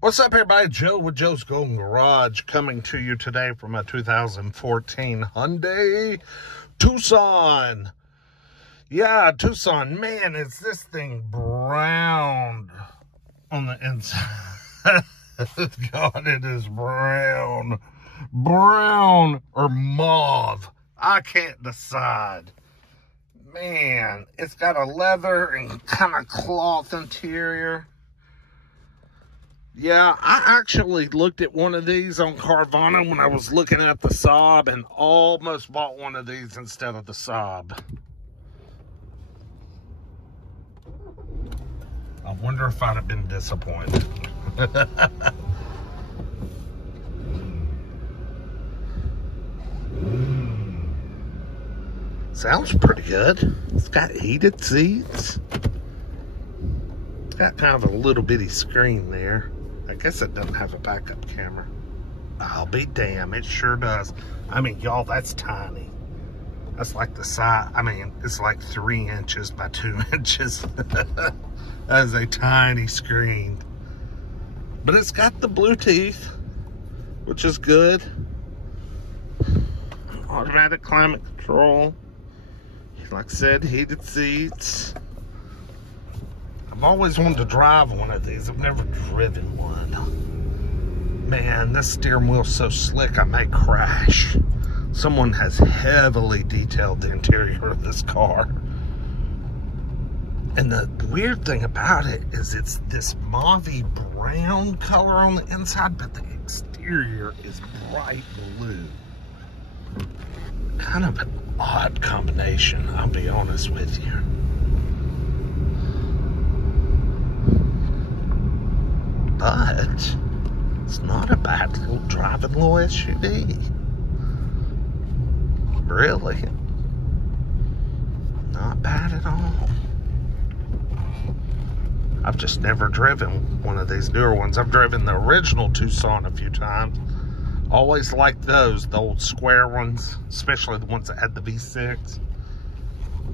What's up, everybody? Joe with Joe's Golden Garage coming to you today from a 2014 Hyundai Tucson. Yeah, Tucson. Man, is this thing brown on the inside. God, it is brown. Brown or mauve. I can't decide. Man, it's got a leather and kind of cloth interior. Yeah, I actually looked at one of these on Carvana when I was looking at the Saab and almost bought one of these instead of the Saab. I wonder if I'd have been disappointed. Sounds pretty good. It's got heated seats. It's got kind of a little bitty screen there. I guess it doesn't have a backup camera. I'll be damned, it sure does. I mean, y'all, that's tiny. That's like the size, I mean, it's like 3 inches by 2 inches. That is a tiny screen. But it's got the Bluetooth, which is good. Automatic climate control. Like I said, heated seats. I've always wanted to drive one of these. I've never driven one. Man, this steering wheel's so slick I may crash. Someone has heavily detailed the interior of this car. And the weird thing about it is it's this mauve brown color on the inside, but the exterior is bright blue. Kind of an odd combination, I'll be honest with you. But it's not a bad little driving little SUV. Really. Not bad at all. I've just never driven one of these newer ones. I've driven the original Tucson a few times. Always liked those, the old square ones, especially the ones that had the V6.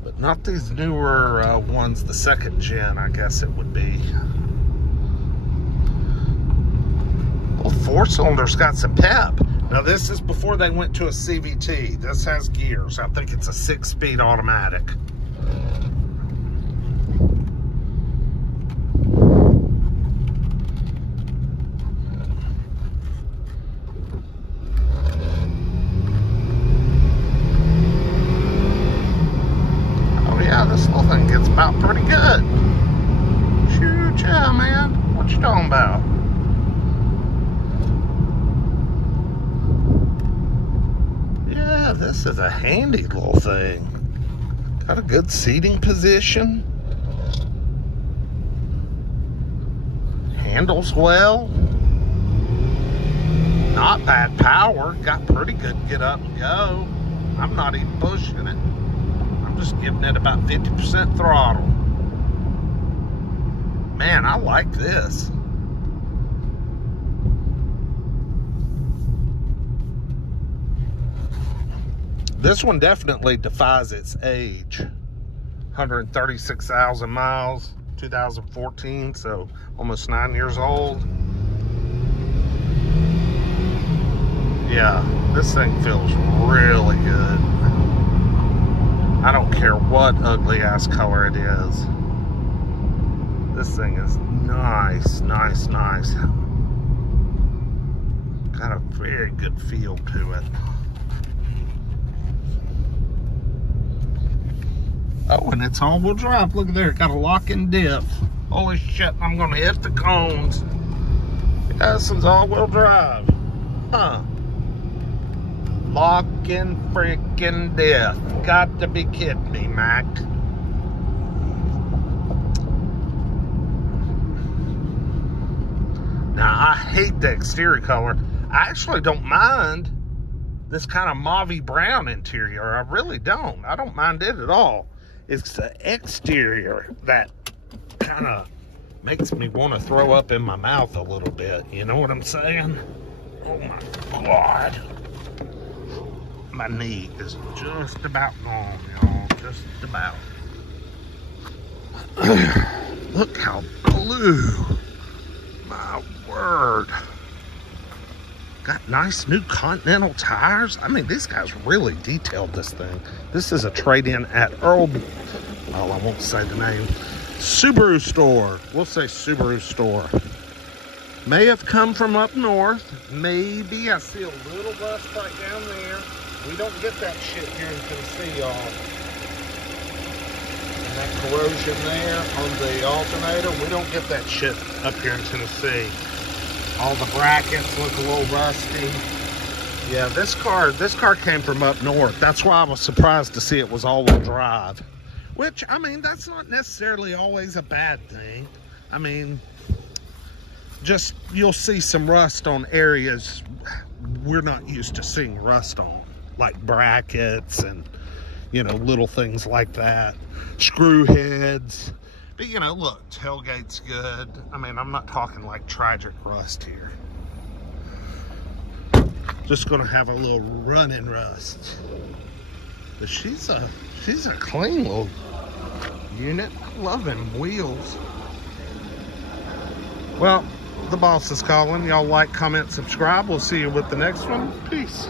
But not these newer ones, the second gen, I guess it would be. Well, 4-cylinder's got some pep. Now, this is before they went to a CVT. This has gears. I think it's a 6-speed automatic. This little thing gets about pretty good. Shoot, yeah, man. What you talking about? Yeah, this is a handy little thing. Got a good seating position. Handles well. Not bad power. Got pretty good get up and go. I'm not even pushing it. Just giving it about 50% throttle. Man, I like this. This one definitely defies its age. 136,000 miles, 2014, so almost 9 years old. Yeah, this thing feels really good. I don't care what ugly ass color it is. This thing is nice, nice, nice. Got a very good feel to it. Oh, and it's all-wheel drive. Look at there, it got a lock-in diff. Holy shit, I'm gonna hit the cones. Yeah, this one's all-wheel drive. Huh. Lock-in freaking diff. Got to be kidding me, Mac. Now, I hate the exterior color. I actually don't mind this kind of mauve brown interior. I really don't. I don't mind it at all. It's the exterior that kind of makes me want to throw up in my mouth a little bit. You know what I'm saying? Oh my God. My knee is just about gone, y'all. Just about. Look how blue. My word. word. Got nice new Continental tires. I mean, these guys really detailed this thing. This is a trade-in at Earl, well, I won't say the name, Subaru store. We'll say Subaru store. May have come from up north. Maybe. I see a little rust right down there. We don't get that shit here in Tennessee, y'all. And that corrosion there on the alternator, we don't get that shit up here in Tennessee. All the brackets look a little rusty. Yeah, this car came from up north. That's why I was surprised to see it was all-wheel drive. Which, I mean, that's not necessarily always a bad thing. I mean, just you'll see some rust on areas we're not used to seeing rust on. Like brackets and, you know, little things like that. Screw heads. But, you know, look, tailgate's good. I mean, I'm not talking like tragic rust here. Just gonna have a little running rust. But she's a clean little unit. Loving wheels. Well, the boss is calling. Y'all like, comment, subscribe. We'll see you with the next one. Peace.